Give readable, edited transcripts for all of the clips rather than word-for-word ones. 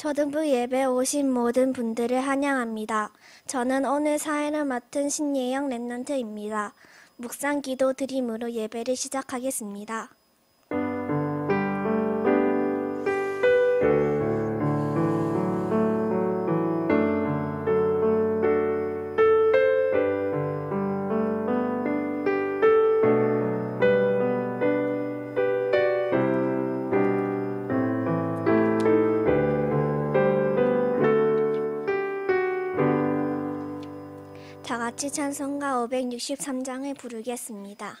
초등부 예배 오신 모든 분들을 환영합니다. 저는 오늘 사회를 맡은 신예영 랩런트입니다. 묵상 기도 드림으로 예배를 시작하겠습니다. 다 같이 찬송가 563장을 부르겠습니다.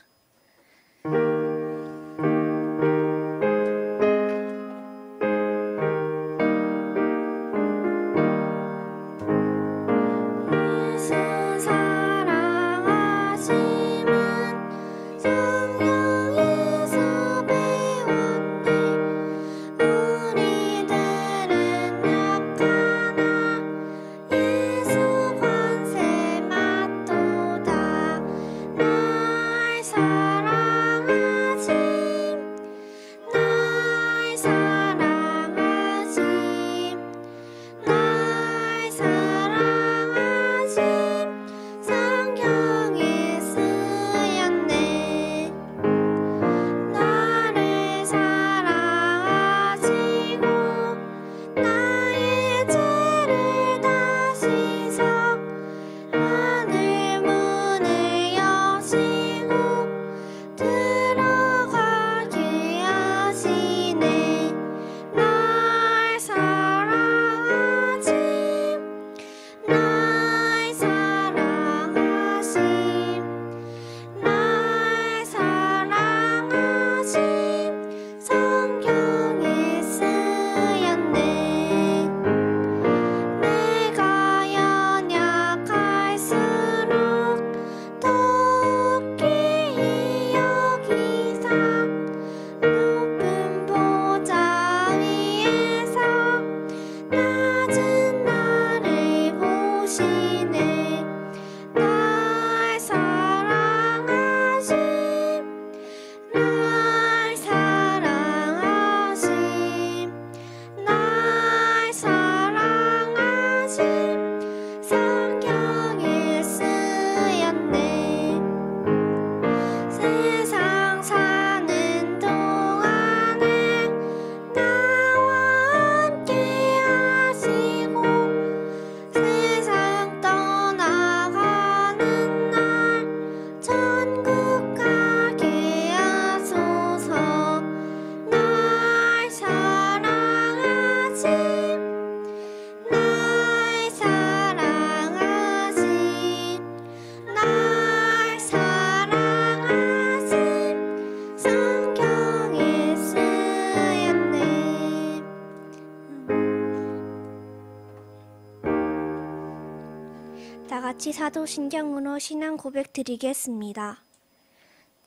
다 같이 사도신경으로 신앙 고백 드리겠습니다.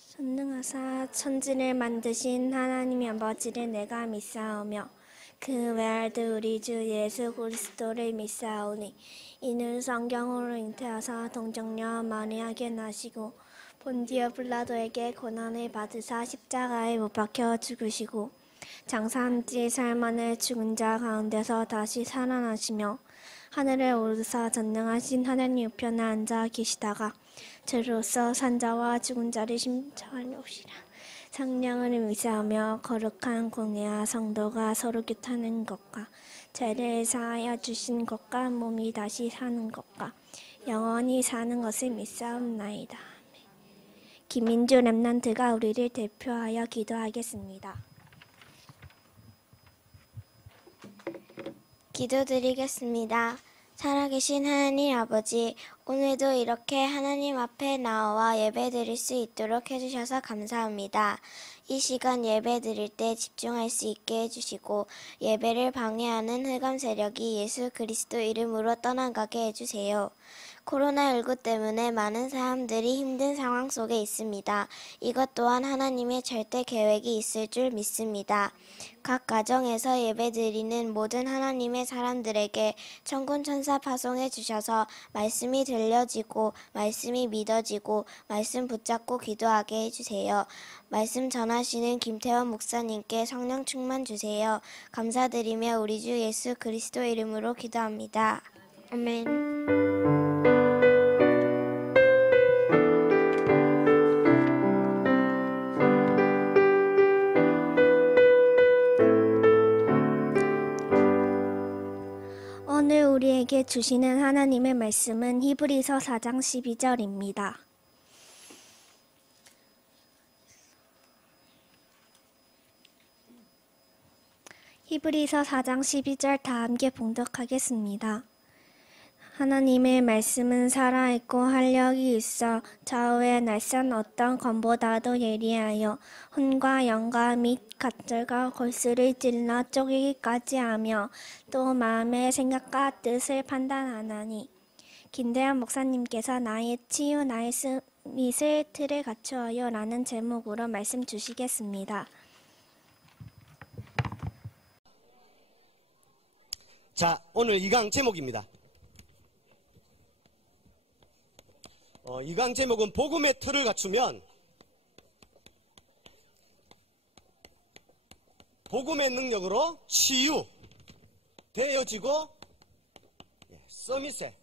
전능하사 천지를 만드신 하나님 아버지를 내가 믿사오며 그 외아들 우리 주 예수 그리스도를 믿사오니 이는 성경으로 잉태하사 동정녀 마리아에게 나시고 본디오 빌라도에게 고난을 받으사 십자가에 못 박혀 죽으시고 장사한 지 살만에 죽은 자 가운데서 다시 살아나시며 하늘에 오르사 전능하신 하나님 우편에 앉아 계시다가 저로서 산자와 죽은 자를 심판하러 오시라. 성령을 믿사오며 거룩한 공예와 성도가 서로 교통하는 것과 죄를 사하여 주신 것과 몸이 다시 사는 것과 영원히 사는 것을 믿사옵나이다. 김민주 랩런트가 우리를 대표하여 기도하겠습니다. 기도드리겠습니다. 살아계신 하나님 아버지, 오늘도 이렇게 하나님 앞에 나와 예배드릴 수 있도록 해주셔서 감사합니다. 이 시간 예배드릴 때 집중할 수 있게 해주시고 예배를 방해하는 흑암 세력이 예수 그리스도 이름으로 떠나가게 해주세요. 코로나19 때문에 많은 사람들이 힘든 상황 속에 있습니다. 이것 또한 하나님의 절대 계획이 있을 줄 믿습니다. 각 가정에서 예배드리는 모든 하나님의 사람들에게 천군천사 파송해 주셔서 말씀이 들려지고 말씀이 믿어지고 말씀 붙잡고 기도하게 해주세요. 말씀 전하시는 김태원 목사님께 성령 충만 주세요. 감사드리며 우리 주 예수 그리스도 이름으로 기도합니다. 아멘. 오늘 우리에게 주시는 하나님의 말씀은 히브리서 4장 12절입니다. 히브리서 4장 12절 다 함께 봉독하겠습니다. 하나님의 말씀은 살아있고 활력이 있어 좌우의 날선 어떤 검보다도 예리하여 혼과 영과 및 각절과 골수를 찔러 쪼개기까지 하며 또 마음의 생각과 뜻을 판단하나니. 김대현 목사님께서 나의 치유 나의 스밋을 틀에 갖추어요 라는 제목으로 말씀 주시겠습니다. 자, 오늘 2강 제목입니다. 2강 제목은 복음의 틀을 갖추면 복음의 능력으로 치유 되어지고 서밋의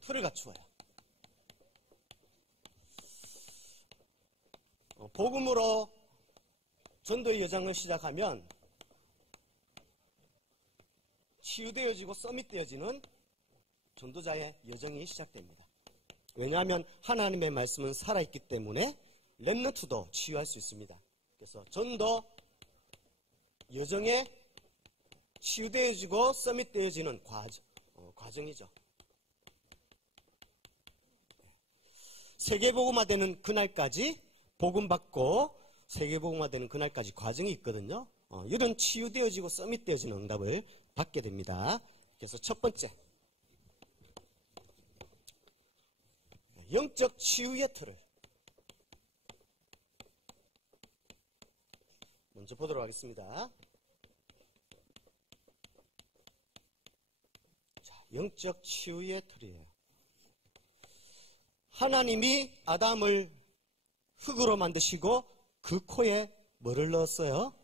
틀을 갖추어요. 복음으로 전도의 여정을 시작하면 치유되어지고 서밋되어지는 전도자의 여정이 시작됩니다. 왜냐하면 하나님의 말씀은 살아있기 때문에 렘넌트도 치유할 수 있습니다. 그래서 전도 여정에 치유되어지고 서밋되어지는 과정이죠. 세계복음화되는 그날까지 복음받고 세계복음화되는 그날까지 과정이 있거든요. 이런 치유되어지고 서밋되어지는 응답을 받게 됩니다. 그래서 첫 번째, 영적 치유의 틀을 먼저 보도록 하겠습니다. 자, 영적 치유의 틀이에요. 하나님이 아담을 흙으로 만드시고 그 코에 뭐를 넣었어요?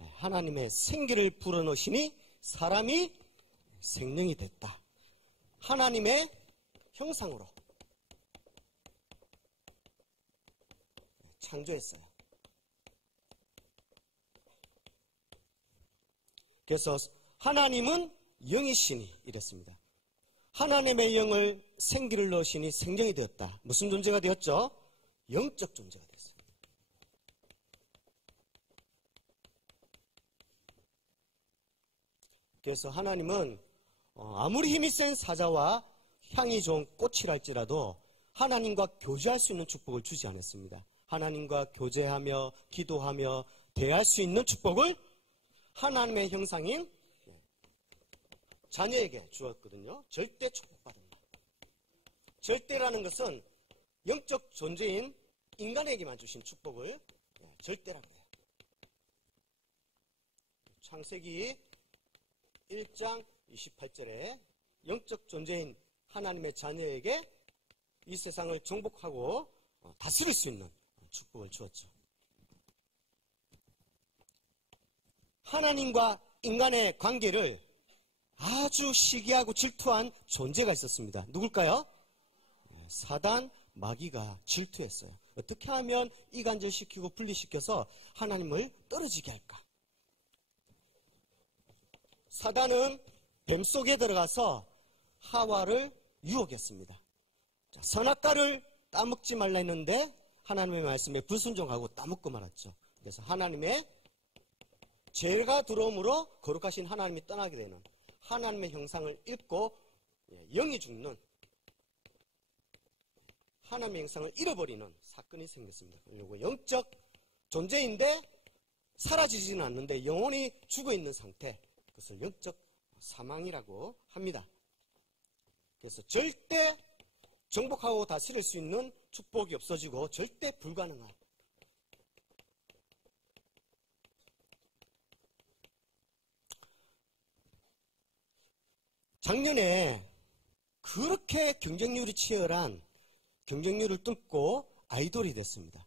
하나님의 생기를 불어넣으시니 사람이 생명이 됐다. 하나님의 형상으로 창조했어요. 그래서 하나님은 영이시니 이랬습니다. 하나님의 영을 생기를 넣으시니 생명이 되었다. 무슨 존재가 되었죠? 영적 존재가 되었습니다. 그래서 하나님은 아무리 힘이 센 사자와 향이 좋은 꽃이랄지라도 하나님과 교제할 수 있는 축복을 주지 않았습니다. 하나님과 교제하며 기도하며 대할 수 있는 축복을 하나님의 형상인 자녀에게 주었거든요. 절대 축복받습니다. 절대라는 것은 영적 존재인 인간에게만 주신 축복을 절대라고 해요. 창세기 1장 28절에 영적 존재인 하나님의 자녀에게 이 세상을 정복하고 다스릴 수 있는 축복을 주었죠. 하나님과 인간의 관계를 아주 시기하고 질투한 존재가 있었습니다. 누굴까요? 사단, 마귀가 질투했어요. 어떻게 하면 이간질시키고 분리시켜서 하나님을 떨어지게 할까? 사단은 뱀 속에 들어가서 하와를 유혹했습니다. 선악과를 따먹지 말라 했는데 하나님의 말씀에 불순종하고 따먹고 말았죠. 그래서 하나님의 죄가 들어옴으로 거룩하신 하나님이 떠나게 되는 하나님의 형상을 잃고 영이 죽는 하나님의 형상을 잃어버리는 사건이 생겼습니다. 그리고 영적 존재인데 사라지지는 않는데 영혼이 죽어있는 상태, 그것을 영적 사망이라고 합니다. 그래서 절대 정복하고 다스릴 수 있는 축복이 없어지고 절대 불가능한. 작년에 그렇게 경쟁률이 치열한 경쟁률을 뚫고 아이돌이 됐습니다.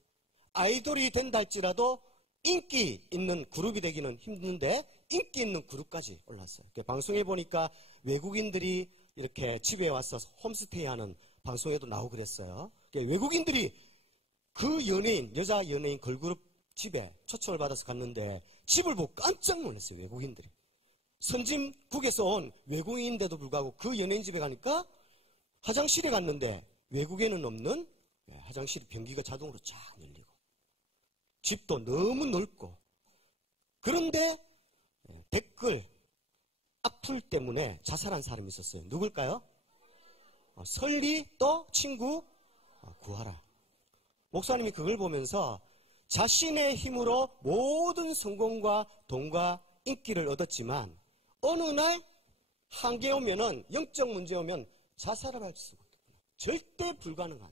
아이돌이 된다 할지라도 인기 있는 그룹이 되기는 힘든데 인기 있는 그룹까지 올랐어요. 방송에 보니까 외국인들이 이렇게 집에 와서 홈스테이 하는 방송에도 나오고 그랬어요. 외국인들이 그 연예인, 여자 연예인 걸그룹 집에 초청을 받아서 갔는데 집을 보고 깜짝 놀랐어요. 외국인들이. 선진국에서 온 외국인인데도 불구하고 그 연예인 집에 가니까 화장실에 갔는데 외국에는 없는 화장실 변기가 자동으로 쫙 열리고 집도 너무 넓고 그런데 댓글 악플 때문에 자살한 사람이 있었어요. 누굴까요? 설리 또 친구 구하라. 목사님이 그걸 보면서 자신의 힘으로 모든 성공과 돈과 인기를 얻었지만 어느 날 한계 오면은 영적 문제 오면 자살을 할 수밖에 없어요. 절대 불가능한.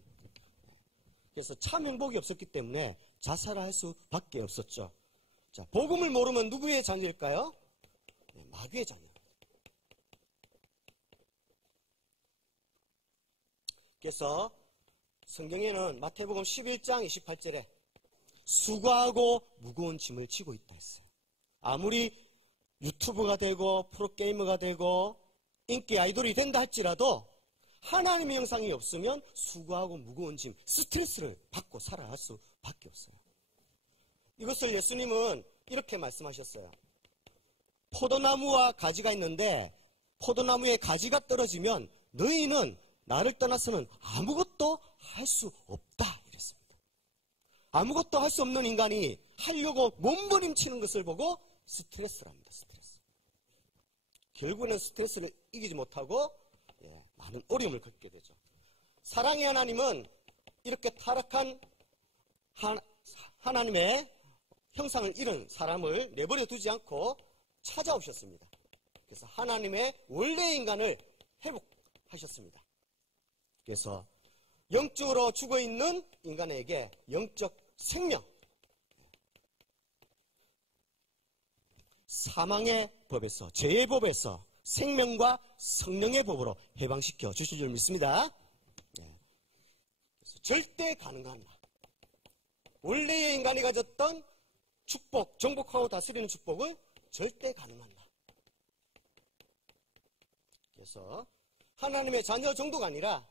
그래서 참 행복이 없었기 때문에 자살을 할 수밖에 없었죠. 자, 복음을 모르면 누구의 자녀일까요? 네, 마귀의 자녀. 그래서 성경에는 마태복음 11장 28절에 수고하고 무거운 짐을 지고 있다 했어요. 아무리 유튜버가 되고 프로게이머가 되고 인기 아이돌이 된다 할지라도 하나님의 영상이 없으면 수고하고 무거운 짐, 스트레스를 받고 살아갈 수밖에 없어요. 이것을 예수님은 이렇게 말씀하셨어요. 포도나무와 가지가 있는데 포도나무에 가지가 떨어지면 너희는 나를 떠나서는 아무것도 할 수 없다 이랬습니다. 아무것도 할 수 없는 인간이 하려고 몸부림치는 것을 보고 스트레스를 합니다. 스트레스. 결국에는 스트레스를 이기지 못하고 많은 어려움을 겪게 되죠. 사랑의 하나님은 이렇게 타락한 하나님의 형상을 잃은 사람을 내버려 두지 않고 찾아오셨습니다. 그래서 하나님의 원래 인간을 회복하셨습니다. 그래서 영적으로 죽어있는 인간에게 영적 생명, 사망의 법에서, 죄의 법에서 생명과 성령의 법으로 해방시켜 주실 줄 믿습니다. 그래서 절대 가능한 원래의 인간이 가졌던 축복, 정복하고 다스리는 축복을 절대 가능한 나. 그래서 하나님의 자녀 정도가 아니라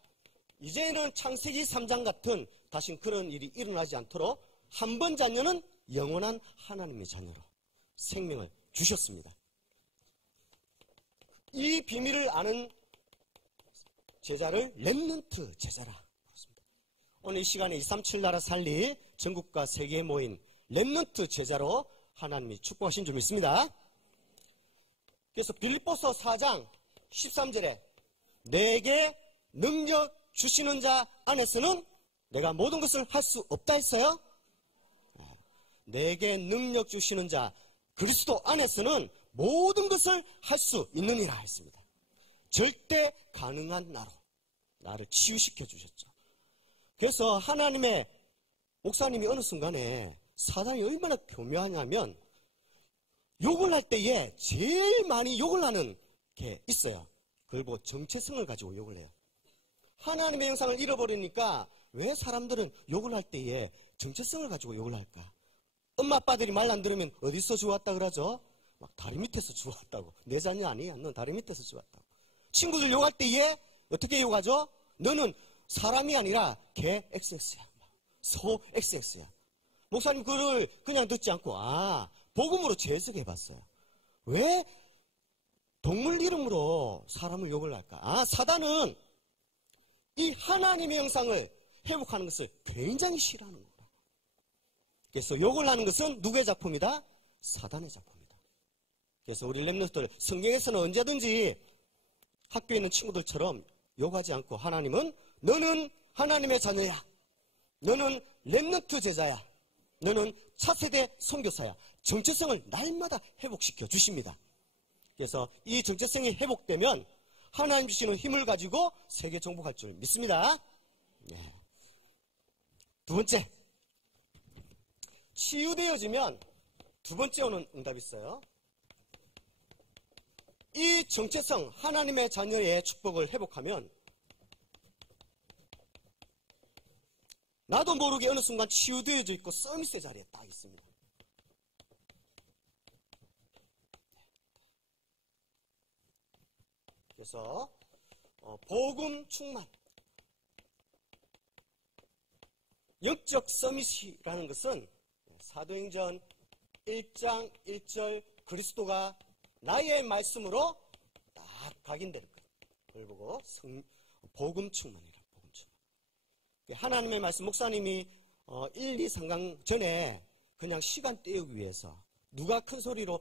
이제는 창세기 3장 같은 다신 그런 일이 일어나지 않도록 한 번 자녀는 영원한 하나님의 자녀로 생명을 주셨습니다. 이 비밀을 아는 제자를 렘넌트 제자라 그렇습니다. 오늘 이 시간에 237 나라 살릴 전국과 세계에 모인 렘넌트 제자로 하나님이 축복하신 줄 믿습니다. 그래서 빌립보서 4장 13절에 내게 능력 주시는 자 안에서는 내가 모든 것을 할 수 없다 했어요. 내게 능력 주시는 자 그리스도 안에서는 모든 것을 할 수 있느니라 했습니다. 절대 가능한 나로 나를 치유시켜 주셨죠. 그래서 하나님의 목사님이 어느 순간에 사단이 얼마나 교묘하냐면 욕을 할 때에 제일 많이 욕을 하는 게 있어요. 그걸 보고 정체성을 가지고 욕을 해요. 하나님의 형상을 잃어버리니까 왜 사람들은 욕을 할 때에 정체성을 가지고 욕을 할까? 엄마 아빠들이 말 안 들으면 어디서 주웠다 그러죠? 막 다리 밑에서 주웠다고. 내 자녀 아니야? 넌 다리 밑에서 주웠다고. 친구들 욕할 때에 어떻게 욕하죠? 너는 사람이 아니라 개 XS야. 소 XS야. 목사님 그를 그냥 듣지 않고 복음으로 재해석해봤어요. 왜 동물 이름으로 사람을 욕을 할까? 사단은 이 하나님의 형상을 회복하는 것을 굉장히 싫어하는 거예요. 그래서 욕을 하는 것은 누구의 작품이다? 사단의 작품이다. 그래서 우리 렘넌트들 성경에서는 언제든지 학교에 있는 친구들처럼 욕하지 않고 하나님은 너는 하나님의 자녀야. 너는 렘넌트 제자야. 너는 차세대 선교사야. 정체성을 날마다 회복시켜 주십니다. 그래서 이 정체성이 회복되면 하나님 주시는 힘을 가지고 세계 정복할 줄 믿습니다. 네. 두 번째, 치유되어지면 두 번째 오는 응답이 있어요. 이 정체성, 하나님의 자녀의 축복을 회복하면 나도 모르게 어느 순간 치유되어져 있고 서밋의 자리에 딱 있습니다. 그래서 복음 충만, 영적 서밋이라는 것은 사도행전 1장 1절 그리스도가 나의 말씀으로 딱 각인될 거예요. 그걸 보고 복음 충만이라. 복음 충만. 하나님의 말씀, 목사님이 1, 2, 3강 전에 그냥 시간 때우기 위해서 누가 큰 소리로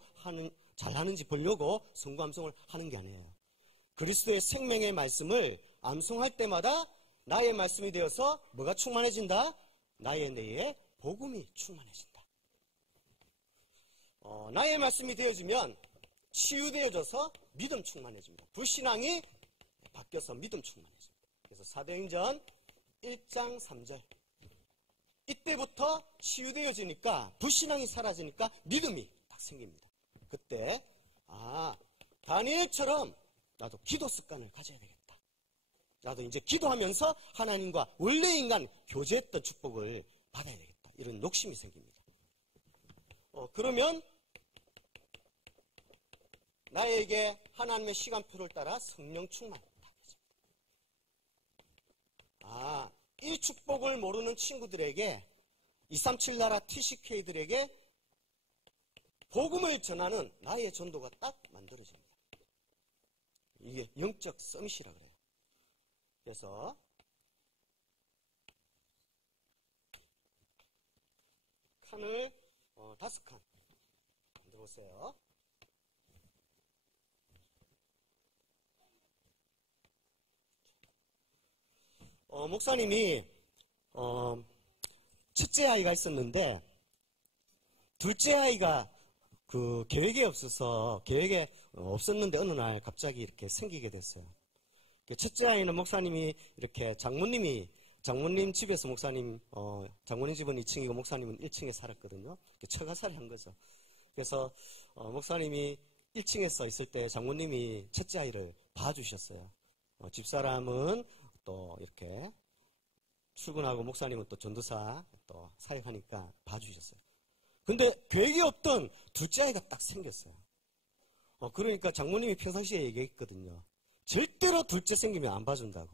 잘하는지 보려고 성구 암송을 하는 게 아니에요. 그리스도의 생명의 말씀을 암송할 때마다 나의 말씀이 되어서 뭐가 충만해진다? 나의 뇌에 복음이 충만해진다. 나의 말씀이 되어지면 치유되어져서 믿음 충만해집니다. 불신앙이 바뀌어서 믿음 충만해집니다. 그래서 사도행전 1장 3절 이때부터 치유되어지니까 불신앙이 사라지니까 믿음이 딱 생깁니다. 그때 다니엘처럼 나도 기도 습관을 가져야 되겠다. 나도 이제 기도하면서 하나님과 원래 인간 교제했던 축복을 받아야 되겠다. 이런 욕심이 생깁니다. 그러면 나에게 하나님의 시간표를 따라 성령 충만. 이 축복을 모르는 친구들에게 237 나라 TCK들에게 복음을 전하는 나의 전도가 딱 만들어집니다. 이게 영적 서밋이라 그래요. 그래서 칸을 5칸 만들어 보세요. 목사님이 첫째 아이가 있었는데 둘째 아이가 그 계획에 없었는데 어느 날 갑자기 이렇게 생기게 됐어요. 첫째 아이는 목사님이 이렇게 장모님 집에서 장모님 집은 2층이고 목사님은 1층에 살았거든요. 처가살이 한 거죠. 그래서 목사님이 1층에서 있을 때 장모님이 첫째 아이를 봐주셨어요. 집사람은 또 이렇게 출근하고 목사님은 또 전도사 또 사역하니까 봐주셨어요. 근데 계획이 없던 둘째 아이가 딱 생겼어요. 그러니까 장모님이 평상시에 얘기했거든요. 절대로 둘째 생기면 안 봐준다고.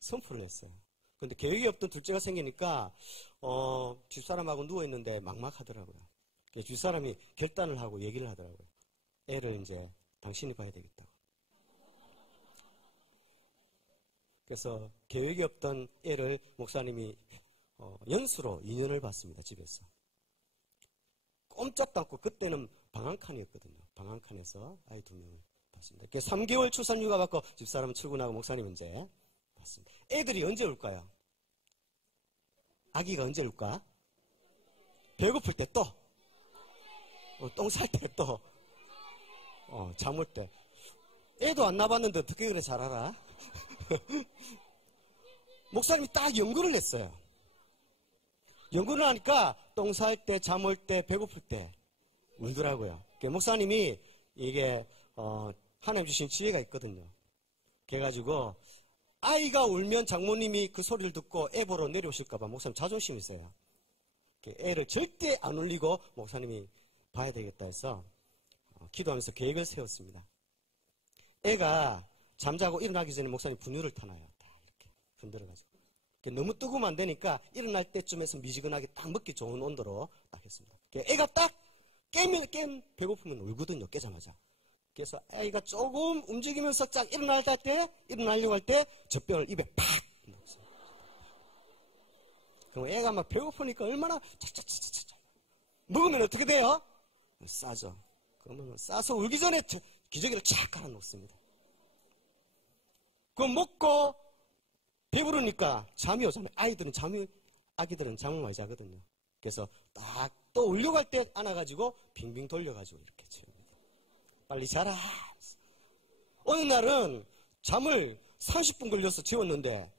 선포를 했어요. 근데 계획이 없던 둘째가 생기니까 집사람하고 누워있는데 막막하더라고요. 집사람이 결단을 하고 얘기를 하더라고요. 애를 이제 당신이 봐야 되겠다고. 그래서 계획이 없던 애를 목사님이 연수로 2년을 봤습니다. 집에서. 꼼짝도 않고 그때는 방한칸이었거든요. 방한칸에서 아이 2명을 봤습니다. 3개월 출산휴가 받고 집사람은 출근하고 목사님은 이제 봤습니다. 애들이 언제 올까요? 아기가 언제 올까? 배고플 때 또? 똥 쌀 때 또? 잠 올 때. 애도 안 나봤는데 어떻게 그래 잘 알아? 목사님이 딱 연구를 했어요. 연구를 하니까 똥 쌀 때, 잠 올 때, 배고플 때 울더라고요. 목사님이 이게 하나님 주신 지혜가 있거든요. 그래가지고 아이가 울면 장모님이 그 소리를 듣고 애 보러 내려오실까봐 목사님 자존심이 있어요. 애를 절대 안 울리고 목사님이 봐야 되겠다 해서 기도하면서 계획을 세웠습니다. 애가 잠자고 일어나기 전에 목사님 분유를 타놔요. 딱 이렇게 흔들어가지고. 너무 뜨거우면 안 되니까 일어날 때쯤에서 미지근하게 딱 먹기 좋은 온도로 딱 했습니다. 애가 딱 깬 배고프면 울거든요. 깨자마자. 그래서 애가 조금 움직이면서 쫙 일어나려고 할 때 젖병을 입에 팍 넣었어요. 그럼 애가 막 배고프니까 얼마나 차차차차차 먹으면 어떻게 돼요? 싸죠. 그러면 싸서 울기 전에 기저귀를 착 깔아 놓습니다. 그거 먹고 배부르니까 잠이 오잖아요. 아기들은 잠을 많이 자거든요. 그래서 딱 또 울려고 할 때 안아가지고 빙빙 돌려가지고 이렇게 채웁니다. 빨리 자라. 어느 날은 잠을 30분 걸려서 재웠는데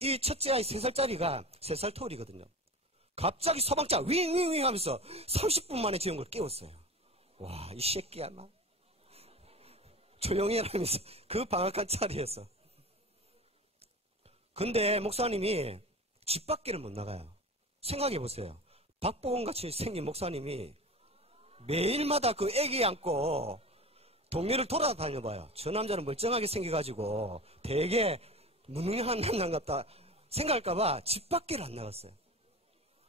이 첫째 아이 3살짜리가 3살 터울이거든요. 갑자기 서방자 윙윙윙 하면서 30분 만에 재운 걸 깨웠어요. 와, 이 새끼야 막 조용히 하면서 그 방학한 자리에서. 근데 목사님이 집 밖에를 못 나가요. 생각해 보세요. 박보검같이 생긴 목사님이 매일마다 그 애기 안고 동네를 돌아다녀봐요. 저 남자는 멀쩡하게 생겨가지고 되게 무능한 남자 같다 생각할까봐 집 밖에를 안 나갔어요.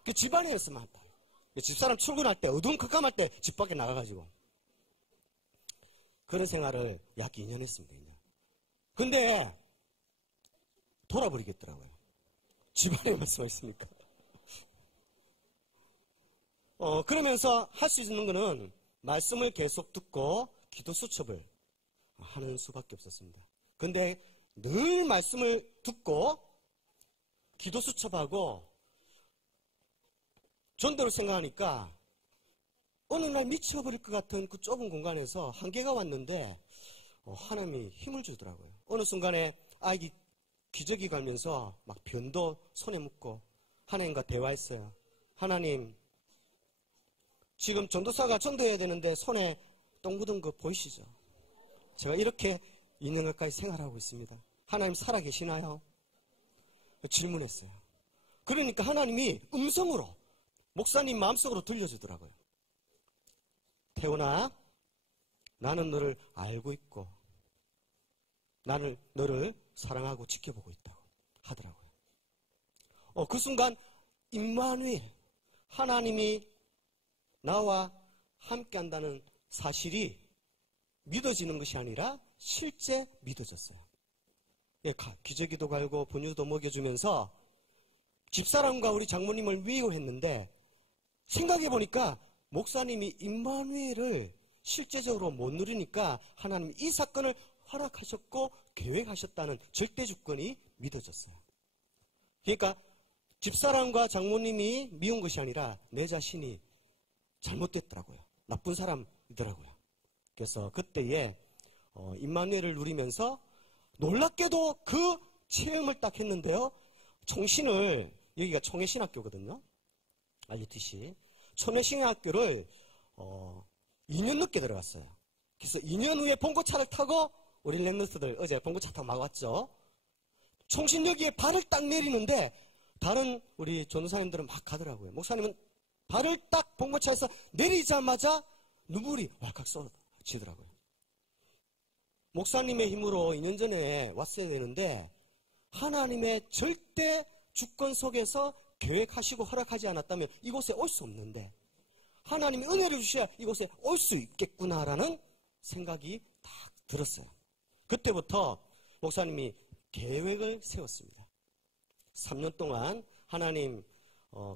그 집안에였으면 한다. 집사람 출근할 때 어두운 깜깜할 때 집 밖에 나가가지고 그런 생활을 약 2년 했습니다. 2년. 근데 돌아버리겠더라고요. 집안에 말씀하셨으니까. 그러면서 할 수 있는 거는 말씀을 계속 듣고 기도 수첩을 하는 수밖에 없었습니다. 근데 늘 말씀을 듣고 기도 수첩하고 전도를 생각하니까 어느 날 미쳐버릴 것 같은 그 좁은 공간에서 한계가 왔는데 하나님이 힘을 주더라고요. 어느 순간에 아기 기저귀 갈면서 막 변도 손에 묻고 하나님과 대화했어요. 하나님, 지금 전도사가 전도해야 되는데 손에 똥 묻은 거 보이시죠? 제가 이렇게 2년 가까이 생활하고 있습니다. 하나님 살아계시나요? 질문했어요. 그러니까 하나님이 음성으로 목사님 마음속으로 들려주더라고요. 태훈아, 나는 너를 알고 있고 나는 너를 사랑하고 지켜보고 있다고 하더라고요. 그 순간 임마누엘, 하나님이 나와 함께한다는 사실이 믿어지는 것이 아니라 실제 믿어졌어요. 기저귀도 갈고 분유도 먹여주면서 집사람과 우리 장모님을 위로했는데 생각해보니까 목사님이 임마누엘을 실제적으로 못 누리니까 하나님이 이 사건을 허락하셨고 계획하셨다는 절대 주권이 믿어졌어요. 그러니까 집사람과 장모님이 미운 것이 아니라 내 자신이 잘못됐더라고요. 나쁜 사람이더라고요. 그래서 그때에 임마누엘을 누리면서 놀랍게도 그 체험을 딱 했는데요. 총신을, 여기가 총회신학교거든요. IUTC. 총회신학교를 2년 늦게 들어갔어요. 그래서 2년 후에 봉고차를 타고 우리 랩런트들 어제 봉고차 타고 막 왔죠. 총신여기에 발을 딱 내리는데 다른 우리 전도사님들은 막 가더라고요. 목사님은 발을 딱 봉고차에서 내리자마자 눈물이 왈칵 쏟아지더라고요. 목사님의 힘으로 2년 전에 왔어야 되는데 하나님의 절대 주권 속에서 계획하시고 허락하지 않았다면 이곳에 올 수 없는데 하나님이 은혜를 주셔야 이곳에 올 수 있겠구나라는 생각이 딱 들었어요. 그때부터 목사님이 계획을 세웠습니다. 3년 동안 하나님,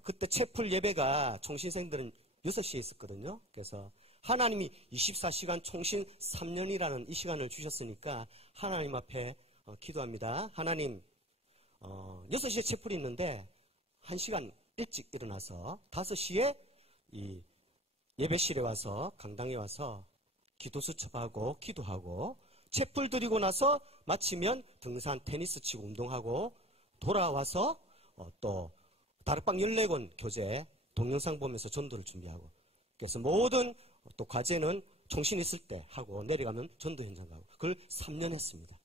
그때 채플 예배가 총신생들은 6시에 있었거든요. 그래서 하나님이 24시간 총신 3년이라는 이 시간을 주셨으니까 하나님 앞에 기도합니다. 하나님, 6시에 채플이 있는데 1시간 일찍 일어나서 5시에 이 예배실에 와서 강당에 와서 기도 수첩하고 기도하고 채플 드리고 나서 마치면 등산, 테니스 치고 운동하고 돌아와서 또 다락방 14권 교재 동영상 보면서 전도를 준비하고 그래서 모든 또 과제는 총신 있을 때 하고 내려가면 전도 현장 가고 그걸 3년 했습니다.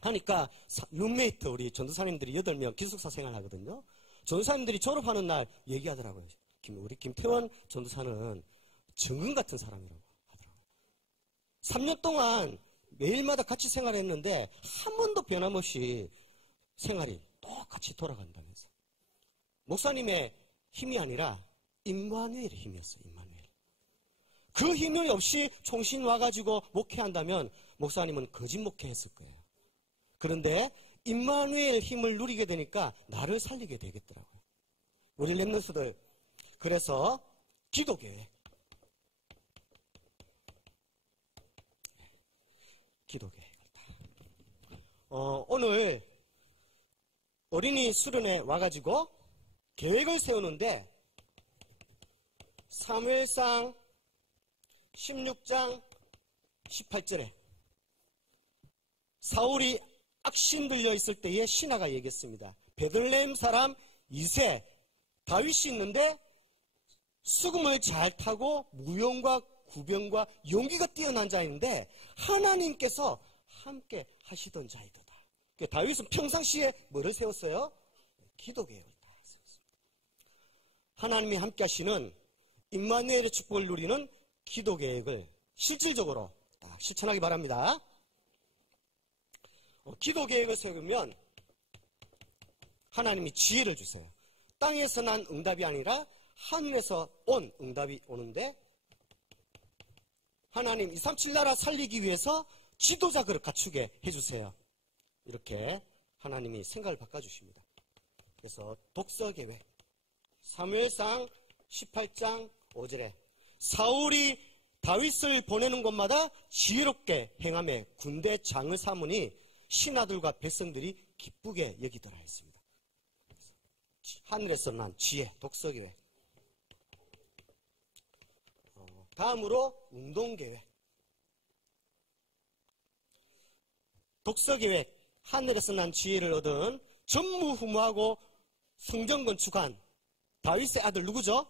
하니까 룸메이트 우리 전도사님들이 8명 기숙사 생활하거든요. 전도사님들이 졸업하는 날 얘기하더라고요. 우리 김태원 전도사는 정금 같은 사람이라고 하더라고요. 3년 동안 매일마다 같이 생활했는데 한 번도 변함없이 생활이 똑같이 돌아간다면서. 목사님의 힘이 아니라 임마누엘의 힘이었어요. 임마누엘. 그 힘이 없이 총신 와가지고 목회한다면 목사님은 거짓 목회했을 거예요. 그런데 임마누엘 힘을 누리게 되니까 나를 살리게 되겠더라고요. 우리 랩런트들 그래서 기도계획. 기도계획. 오늘 어린이 수련회 와가지고 계획을 세우는데 사무엘상 16장 18절에 사울이 악신 들려 있을 때에 신하가 얘기했습니다. 베들레헴 사람 이세 다윗이 있는데 수금을 잘 타고 무용과 구병과 용기가 뛰어난 자인데 하나님께서 함께 하시던 자이다. 다윗은 평상시에 뭐를 세웠어요? 기도 계획을 다 세웠습니다. 하나님이 함께 하시는 임마누엘의 축복을 누리는 기도 계획을 실질적으로 딱 실천하기 바랍니다. 기도 계획을 세우면 하나님이 지혜를 주세요. 땅에서 난 응답이 아니라 하늘에서 온 응답이 오는데 하나님 237 나라 살리기 위해서 지도자 그릇 갖추게 해주세요. 이렇게 하나님이 생각을 바꿔주십니다. 그래서 독서계획 사무엘상 18장 5절에 사울이 다윗을 보내는 곳마다 지혜롭게 행하며 군대 장을 삼으니 신하들과 백성들이 기쁘게 여기더라 했습니다. 하늘에서 난 지혜, 독서계획. 다음으로 운동계획. 독서계획, 하늘에서 난 지혜를 얻은 전무후무하고 성전 건축한 다윗의 아들 누구죠?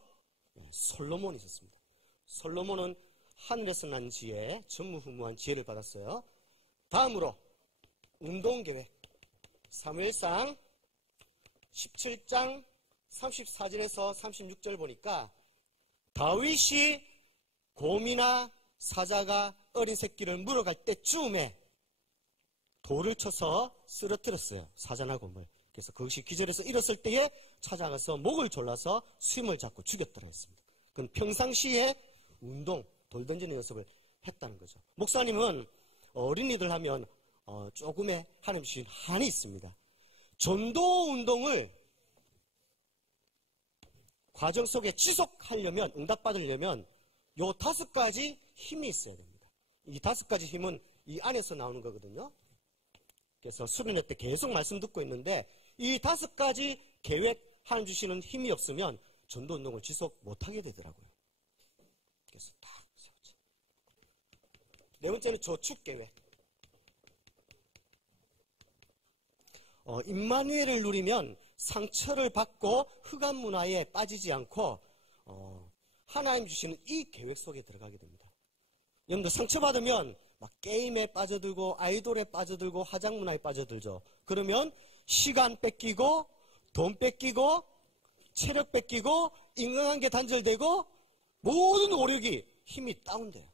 솔로몬이 있었습니다. 솔로몬은 하늘에서 난 지혜, 전무후무한 지혜를 받았어요. 다음으로 운동계획. 사무엘상 17장 34절에서 36절 보니까 다윗이 곰이나 사자가 어린 새끼를 물어갈 때쯤에 돌을 쳐서 쓰러뜨렸어요. 사자나 곰을. 그래서 그것이 기절해서 일었을 때에 찾아가서 목을 졸라서 숨을 잡고 죽였다고 했습니다. 그건 평상시에 운동, 돌 던지는 연습을 했다는 거죠. 목사님은 어린이들 하면 조금의 하나님 주신 한이 있습니다. 전도 운동을 과정 속에 지속하려면, 응답받으려면 요 5가지 힘이 있어야 됩니다. 이 5가지 힘은 이 안에서 나오는 거거든요. 그래서 수련회 때 계속 말씀 듣고 있는데 이 5가지 계획 하나님 주시는 힘이 없으면 전도 운동을 지속 못하게 되더라고요. 그래서 딱 세웠죠. 네 번째는 저축계획. 임마누엘을 누리면 상처를 받고 흑암 문화에 빠지지 않고 하나님 주시는 이 계획 속에 들어가게 됩니다. 여러분들 상처받으면 막 게임에 빠져들고 아이돌에 빠져들고 화장 문화에 빠져들죠. 그러면 시간 뺏기고 돈 뺏기고 체력 뺏기고 인간관계 단절되고 모든 오력이 힘이 다운돼요.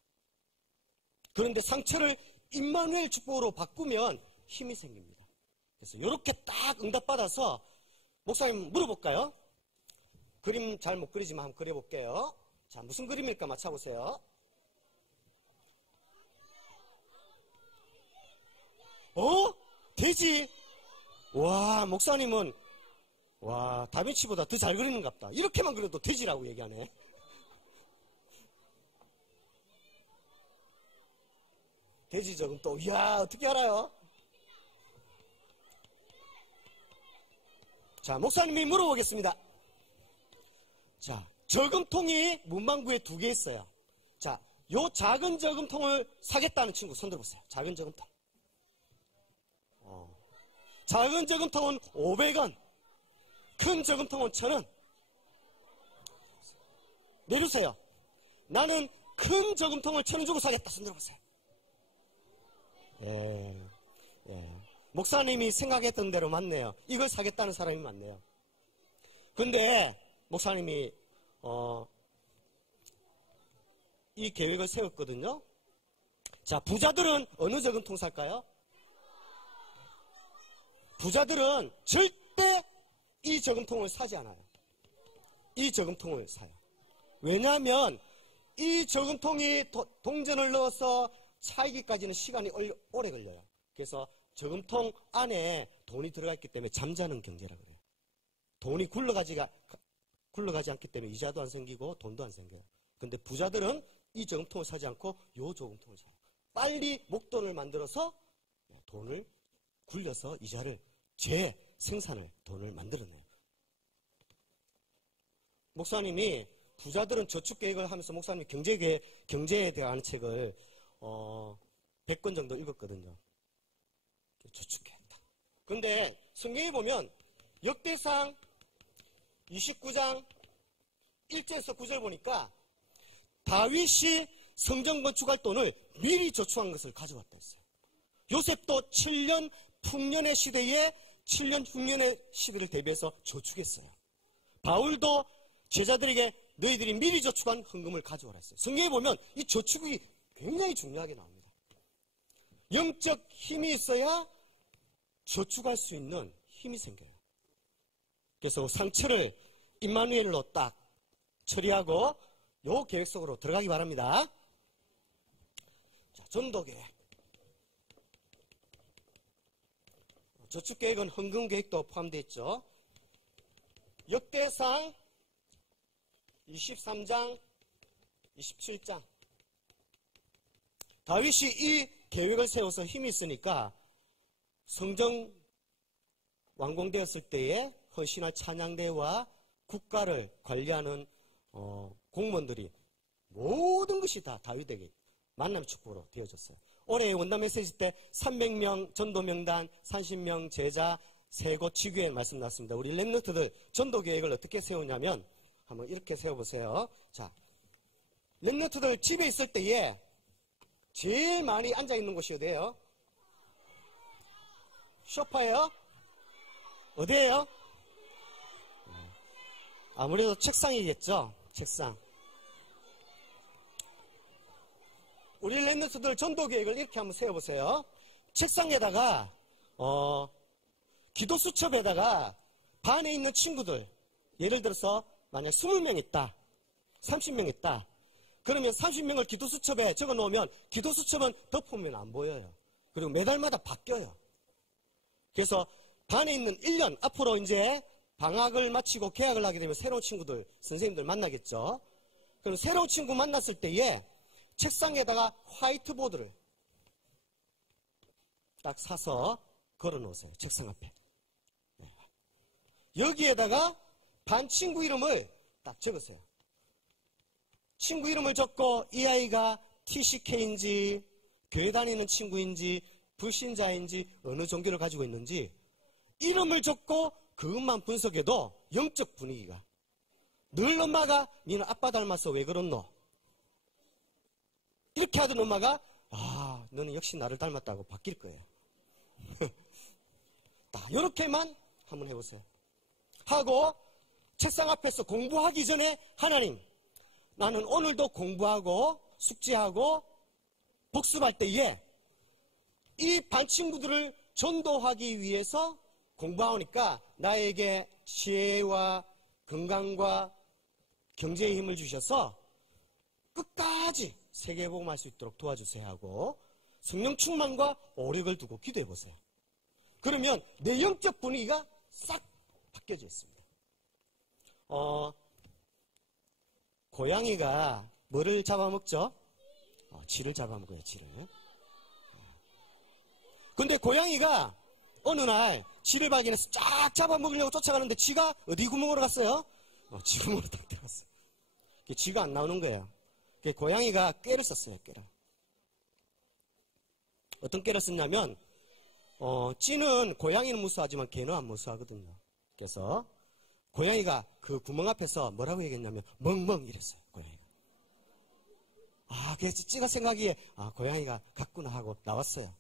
그런데 상처를 임마누엘 축복으로 바꾸면 힘이 생깁니다. 그래서 이렇게 딱 응답받아서 목사님 물어볼까요? 그림 잘 못 그리지만 한번 그려볼게요. 자, 무슨 그림일까 맞춰보세요. 돼지? 와, 목사님은 와, 다빈치보다 더 잘 그리는갑다. 이렇게만 그려도 돼지라고 얘기하네. 돼지 저금통. 이야, 어떻게 알아요? 자, 목사님이 물어보겠습니다. 자, 저금통이 문방구에 2개 있어요. 자, 요 작은 저금통을 사겠다는 친구 손 들어보세요. 작은 저금통. 작은 저금통은 500원. 큰 저금통은 1,000원. 내주세요. 나는 큰 저금통을 1,000원 주고 사겠다. 손 들어보세요. 예. 목사님이 생각했던 대로 맞네요. 이걸 사겠다는 사람이 맞네요. 근데 목사님이 이 계획을 세웠거든요. 자, 부자들은 어느 저금통 살까요? 부자들은 절대 이 저금통을 사지 않아요. 이 저금통을 사요. 왜냐하면 이 저금통이 동전을 넣어서 차이기까지는 시간이 오래 걸려요. 그래서 저금통 안에 돈이 들어가 있기 때문에 잠자는 경제라 그래요. 돈이 굴러가지 않기 때문에 이자도 안 생기고 돈도 안 생겨요. 근데 부자들은 이 저금통을 사지 않고 요 저금통을 사요. 빨리 목돈을 만들어서 돈을 굴려서 이자를 재생산을 돈을 만들어내요. 목사님이 부자들은 저축계획을 하면서 목사님이 경제에 대한 책을 100권 정도 읽었거든요. 저축계획다. 근데 성경에 보면 역대상 29장 1절에서 9절 보니까 다윗이 성전 건축할 돈을 미리 저축한 것을 가져왔다 했어요. 요셉도 7년 풍년의 시대에 7년 흉년의 시대를 대비해서 저축했어요. 바울도 제자들에게 너희들이 미리 저축한 헌금을 가져오라 했어요. 성경에 보면 이 저축이 굉장히 중요하게 나옵니다. 영적 힘이 있어야 저축할 수 있는 힘이 생겨요. 그래서 상처를 임마누엘로 딱 처리하고 요 계획 속으로 들어가기 바랍니다. 자, 전도계획. 저축계획은 헌금계획도 포함되어 있죠. 역대상 23장, 27장. 다윗이 이 계획을 세워서 힘이 있으니까 성전 완공되었을 때에 헌신할 찬양대와 국가를 관리하는 공무원들이 모든 것이 다 다윗에게 만남의 축복으로 되어졌어요. 올해 원담 메시지 때 300명 전도명단, 30명 제자, 세곳 지교회 말씀 나왔습니다. 우리 렘넌트들 전도계획을 어떻게 세우냐면 한번 이렇게 세워보세요. 자, 렘넌트들 집에 있을 때에 제일 많이 앉아있는 곳이 어디예요? 소파예요? 어디예요? 아무래도 책상이겠죠? 책상. 우리 렘넌트들 전도계획을 이렇게 한번 세워보세요. 책상에다가 기도 수첩에다가 반에 있는 친구들, 예를 들어서 만약 20명 있다, 30명 있다. 그러면 30명을 기도 수첩에 적어 놓으면 기도 수첩은 덮으면 안 보여요. 그리고 매달마다 바뀌어요. 그래서 반에 있는 1년 앞으로 이제 방학을 마치고 개학을 하게 되면 새로운 친구들, 선생님들 만나겠죠. 그럼 새로운 친구 만났을 때에 책상에다가 화이트보드를 딱 사서 걸어 놓으세요. 책상 앞에. 네. 여기에다가 반 친구 이름을 딱 적으세요. 친구 이름을 적고 이 아이가 TCK인지 교회 다니는 친구인지 불신자인지 어느 종교를 가지고 있는지 이름을 적고 그것만 분석해도 영적 분위기가 늘 엄마가 니는 아빠 닮았어 왜 그렇노? 이렇게 하던 엄마가 너는 역시 나를 닮았다고 바뀔 거예요. 이렇게만 한번 해보세요. 하고 책상 앞에서 공부하기 전에 하나님 나는 오늘도 공부하고 숙제하고 복습할 때에 이 반 친구들을 전도하기 위해서 공부하니까 나에게 지혜와 건강과 경제의 힘을 주셔서 끝까지 세계복음할 수 있도록 도와주세요 하고 성령 충만과 오력을 두고 기도해 보세요. 그러면 내 영적 분위기가 싹 바뀌어져 있습니다. 고양이가 뭐를 잡아먹죠? 쥐를 잡아먹어요, 쥐를. 근데 고양이가 어느 날 쥐를 발견해서 쫙 잡아먹으려고 쫓아가는데 쥐가 어디 구멍으로 갔어요? 쥐 구멍으로 딱 들어갔어요. 쥐가 안 나오는 거예요. 고양이가 꾀를 썼어요, 꾀를. 어떤 꾀를 썼냐면, 쥐는 고양이는 무서워하지만 개는 안 무서워하거든요. 그래서 고양이가 그 구멍 앞에서 뭐라고 얘기했냐면, 멍멍 이랬어요, 고양이가. 그래서 쥐가 생각하기에, 고양이가 갔구나 하고 나왔어요.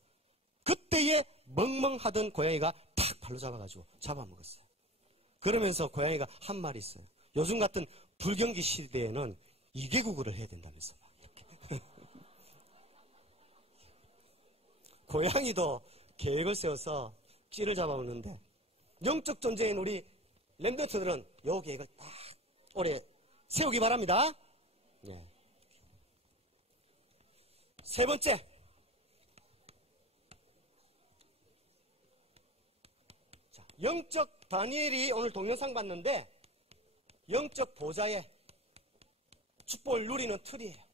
그때에 멍멍하던 고양이가 탁 발로 잡아가지고 잡아먹었어요. 그러면서 고양이가 한 말이 있어요. 요즘 같은 불경기 시대에는 2개국어를 해야 된다면서. 고양이도 계획을 세워서 쥐를 잡아먹는데 영적 존재인 우리 렘넌트들은 요 계획을 딱 올해 세우기 바랍니다. 네. 세 번째. 영적 다니엘이 오늘 동영상 봤는데 영적 보좌의 축복을 누리는 틀이에요.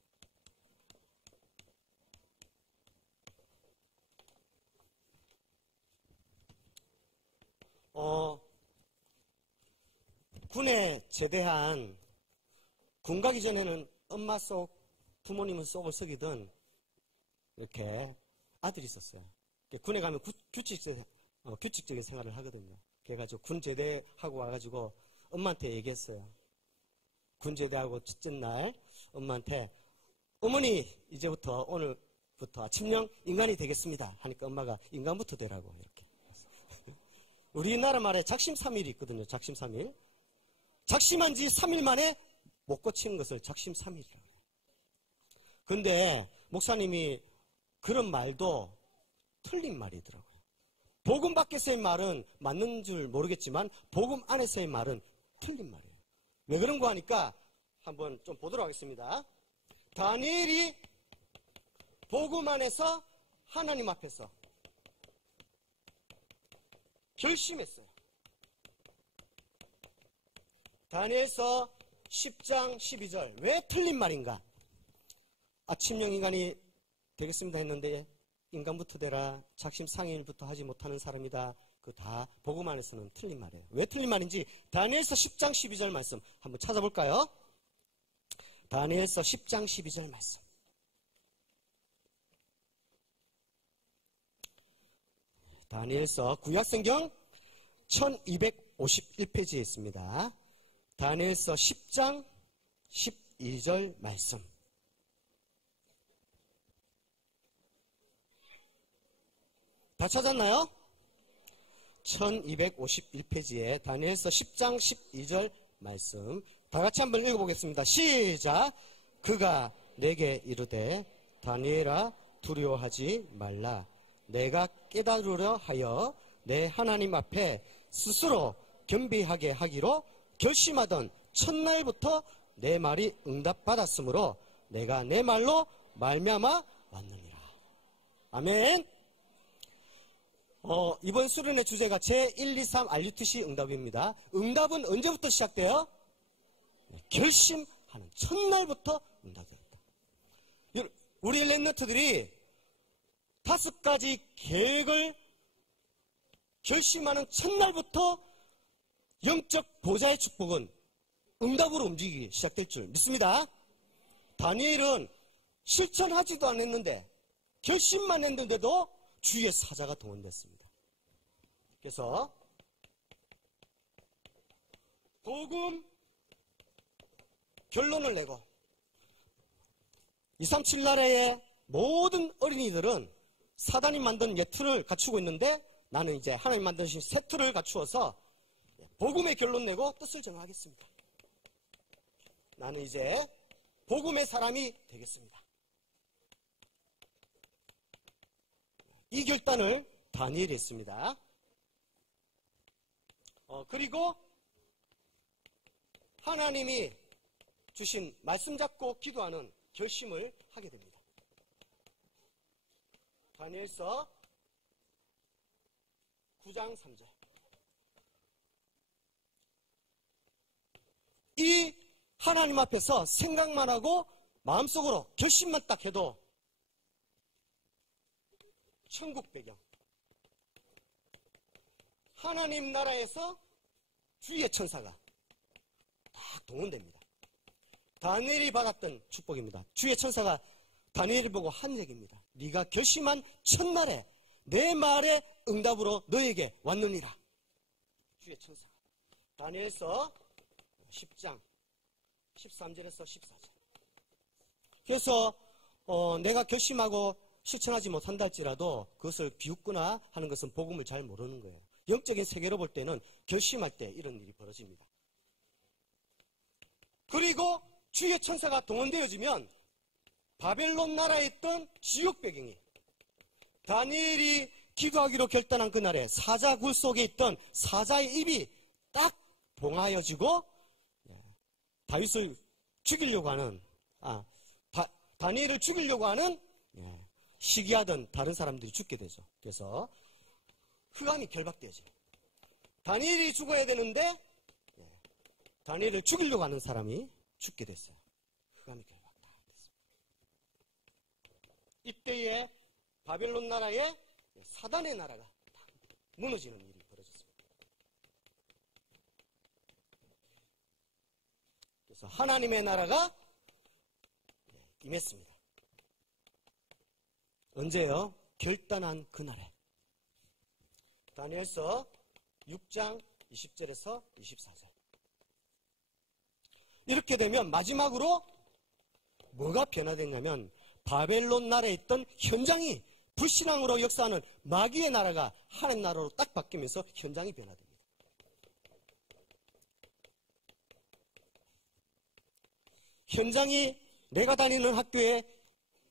군에 제대한 군 가기 전에는 엄마 속 부모님은 속을 썩이던 이렇게 아들이 있었어요. 군에 가면 규칙적인 생활을 하거든요. 그래가지고 군 제대하고 와가지고 엄마한테 얘기했어요. 군 제대하고 첫째 날 엄마한테 어머니 이제부터 오늘부터 아침형 인간이 되겠습니다 하니까 엄마가 인간부터 되라고 이렇게. 우리나라 말에 작심삼일이 있거든요. 작심삼일. 작심한 지 3일 만에 못 고치는 것을 작심삼일이라고 해요. 근데 목사님이 그런 말도 틀린 말이더라고요. 복음 밖에서의 말은 맞는 줄 모르겠지만 복음 안에서의 말은 틀린 말이에요. 왜 그런 거 하니까 한번 좀 보도록 하겠습니다. 다니엘이 복음 안에서 하나님 앞에서 결심했어요. 다니엘서 10장 12절. 왜 틀린 말인가? 아침형 인간이 되겠습니다 했는데 인간부터 되라. 작심상일부터 하지 못하는 사람이다. 그 다 복음 안에서는 틀린 말이에요. 왜 틀린 말인지 다니엘서 10장 12절 말씀 한번 찾아볼까요? 다니엘서 10장 12절 말씀. 다니엘서 구약성경 1251페이지에 있습니다. 다니엘서 10장 12절 말씀. 다 찾았나요? 1251페이지에 다니엘서 10장 12절 말씀. 다 같이 한번 읽어보겠습니다. 시작. 그가 내게 이르되 다니엘아 두려워하지 말라. 내가 깨달으려 하여 내 하나님 앞에 스스로 겸비하게 하기로 결심하던 첫날부터 내 말이 응답받았으므로 내가 내 말로 말미암아 왔느니라. 아멘. 이번 수련의 주제가 제1, 2, 3 RUTC 응답입니다. 응답은 언제부터 시작돼요? 결심하는 첫날부터 응답됩니다. 우리 랩런트들이 5가지 계획을 결심하는 첫날부터 영적 보좌의 축복은 응답으로 움직이기 시작될 줄 믿습니다. 다니엘은 실천하지도 않았는데 결심만 했는데도 주의 사자가 동원됐습니다. 그래서 복음 결론을 내고 237 나라의 모든 어린이들은 사단이 만든 옛 틀을 갖추고 있는데 나는 이제 하나님 만드신 새 틀을 갖추어서 복음의 결론 내고 뜻을 정하겠습니다. 나는 이제 복음의 사람이 되겠습니다. 이 결단을 다니엘이 했습니다. 그리고 하나님이 주신 말씀 잡고 기도하는 결심을 하게 됩니다. 다니엘서 9장 3절. 이 하나님 앞에서 생각만 하고 마음속으로 결심만 딱 해도 천국 배경, 하나님 나라에서 주의 천사가 딱 동원됩니다. 다니엘이 받았던 축복입니다. 주의 천사가 다니엘을 보고 한 얘기입니다. 네가 결심한 첫날에 내 말의 응답으로 너에게 왔느니라. 주의 천사가. 다니엘서 10장 13절에서 14절. 그래서 내가 결심하고 실천하지 못한다 할지라도 그것을 비웃거나 하는 것은 복음을 잘 모르는 거예요. 영적인 세계로 볼 때는 결심할 때 이런 일이 벌어집니다. 그리고 주의 천사가 동원되어지면 바벨론 나라에 있던 지옥 배경이 다니엘이 기도하기로 결단한 그날에 사자 굴 속에 있던 사자의 입이 딱 봉하여지고 다윗을 죽이려고 하는 다니엘을 죽이려고 하는 시기하던 다른 사람들이 죽게 되죠. 그래서 흑암이 결박되어져요. 다니엘이 죽어야 되는데 다니엘을 죽이려고 하는 사람이 죽게 됐어요. 흑암이 결박됐습니다. 이때에 바벨론 나라에 사단의 나라가 무너지는 일이 벌어졌습니다. 그래서 하나님의 나라가 임했습니다. 언제요? 결단한 그날에 다니엘서 6장 20절에서 24절. 이렇게 되면 마지막으로 뭐가 변화됐냐면 바벨론 나라에 있던 현장이 불신앙으로 역사하는 마귀의 나라가 하나님 나라로 딱 바뀌면서 현장이 변화됩니다. 현장이 내가 다니는 학교에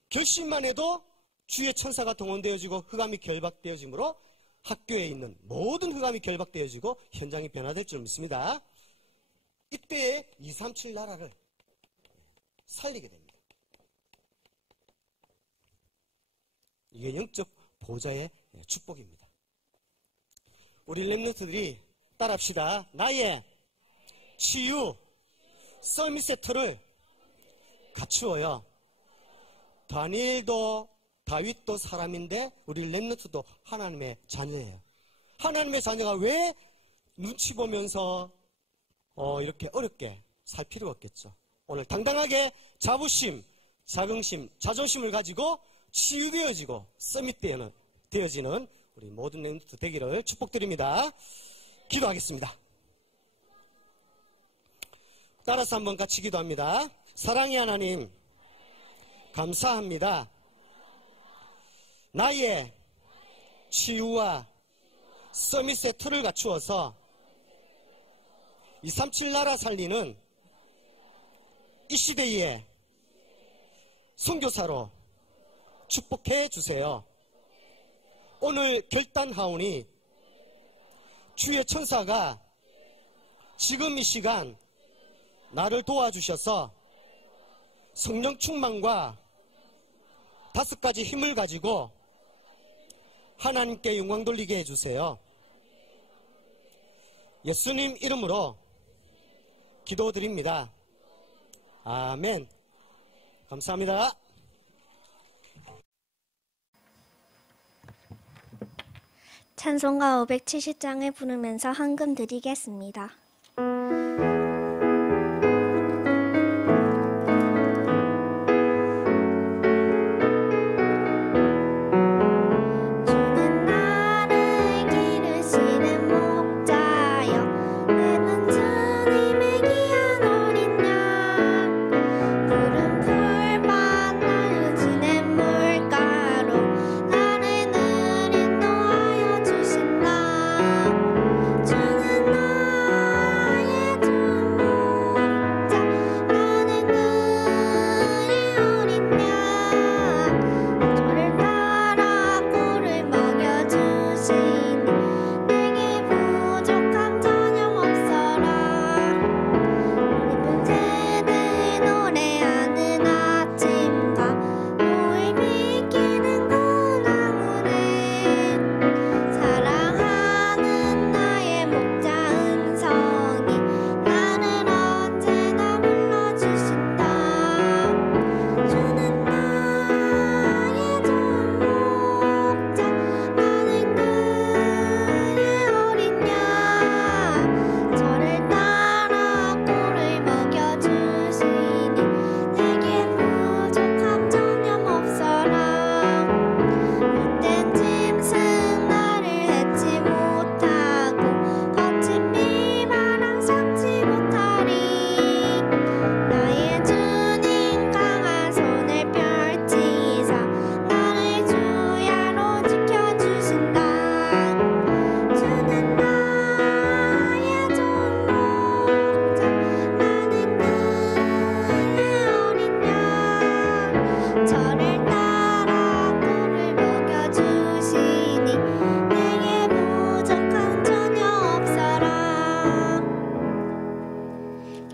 결심만 해도 주의 천사가 동원되어지고 흑암이 결박되어지므로 학교에 있는 모든 흑암이 결박되어지고 현장이 변화될 줄 믿습니다. 이때에 237 나라를 살리게 됩니다. 이게 영적 보좌의 축복입니다. 우리 렘넌트들이 따라합시다. 나의 치유 서밋 세트를 갖추어요. 다윗도 사람인데 우리 렘넌트도 하나님의 자녀예요. 하나님의 자녀가 왜 눈치 보면서 이렇게 어렵게 살 필요가 없겠죠. 오늘 당당하게 자부심, 자긍심, 자존심을 가지고 치유되어지고 서밋되어지는 우리 모든 렘넌트 되기를 축복드립니다. 기도하겠습니다. 따라서 한번 같이 기도합니다. 사랑의 하나님, 감사합니다. 나의 치유와 서밋의 틀을 갖추어서 237 나라 살리는 이 시대에 선교사로 축복해 주세요. 오늘 결단하오니 주의 천사가 지금 이 시간 나를 도와주셔서 성령 충만과 5가지 힘을 가지고 하나님께 영광 돌리게 해주세요. 예수님 이름으로 기도드립니다. 아멘. 감사합니다. 찬송가 570장을 부르면서 헌금 드리겠습니다.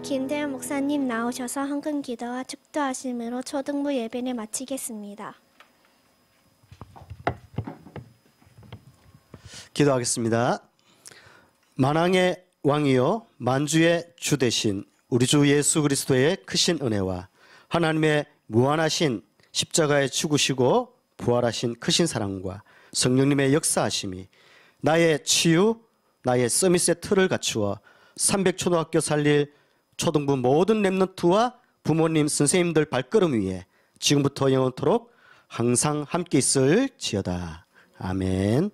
김대현 목사님 나오셔서 헌금 기도와 축도하심으로 초등부 예배를 마치겠습니다. 기도하겠습니다. 만왕의 왕이요 만주의 주 되신 우리 주 예수 그리스도의 크신 은혜와 하나님의 무한하신 십자가에 죽으시고 부활하신 크신 사랑과 성령님의 역사하심이 나의 치유, 나의 서밋의 틀을 갖추어 300초등학교 살릴 초등부 모든 렘넌트와 부모님, 선생님들 발걸음 위에 지금부터 영원토록 항상 함께 있을지어다. 아멘.